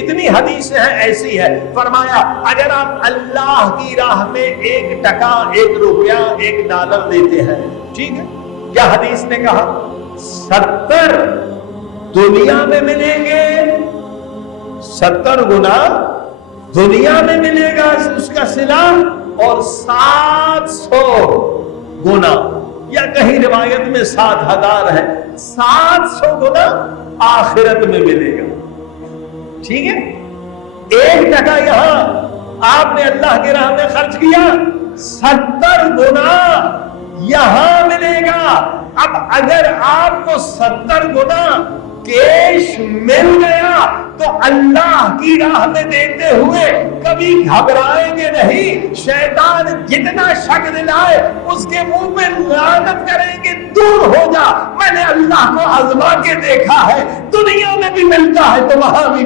इतनी हदीसें हैं, ऐसी है। फरमाया अगर आप अल्लाह की राह में 1 टका, 1 रुपया, 1 डॉलर देते हैं, ठीक है, क्या हदीस ने कहा 70 दुनिया में मिलेंगे, 70 गुना दुनिया में मिलेगा उसका सिला, और 700 गुना, या कहीं रिवायत में 7,000 है, 700 गुना आखिरत में मिलेगा। ठीक है, 1 टका यहां आपने अल्लाह के राह में खर्च किया, 70 गुना यहां मिलेगा। अब अगर आपको 70 गुना कैश मिल गया तो अल्लाह की राह में देते हुए कभी घबराएंगे नहीं। शैतान जितना शक दिलाए उसके मुंह में लानत करेंगे, दूर हो जा, मैंने अल्लाह को आजमा के देखा है, दुनिया में भी मिलता है तो वहां भी